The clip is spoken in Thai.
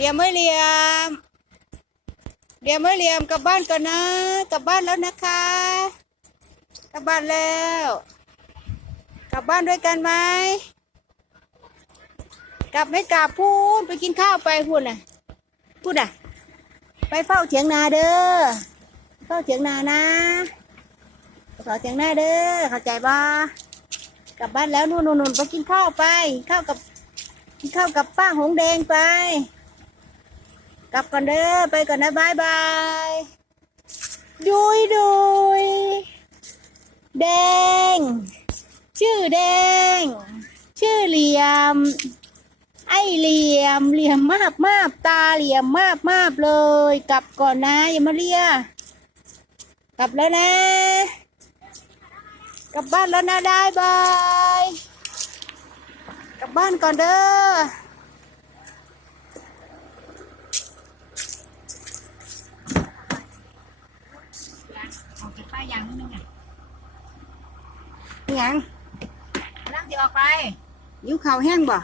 เหลี่ยมไม่เหลี่ยมเหลี่ยมไม่เหลี่ยมกลับบ้านก่อนนะ กลับบ้านแล้วนะคะ กลับบ้านแล้ว กลับบ้านด้วยกันไหมกลับไม่กลับพูดไปกินข้าวไปพูดน่ะ พูดอะ ไปเฝ้าเถียงนาเด้อเฝ้าเถียงนานะเฝ้าเถียงนาเด้อเข้าใจบ่กลับบ้านแล้วนู่นนู่นนู่นไปกินข้าวไปข้าวกับกินข้าวกับป้าหงแดงไป กลับก่อนเด้อไปก่อนนะบายบายดุยดุยแดง ชื่อแดง ชื่อเหลี่ยม ไอเหลี่ยมเหลี่ยมมากมากตาเหลี่ยมมากมากเลย กลับก่อนนะอย่ามาเรียกลับแล้วนะ กลับบ้านแล้วนะได้บายกลับบ้านก่อนเด้อ ออกจากป้า ยยางนิดนึงอะอิหยังนั่งสิออกไป ยิ้วเข่าวแห้งบ่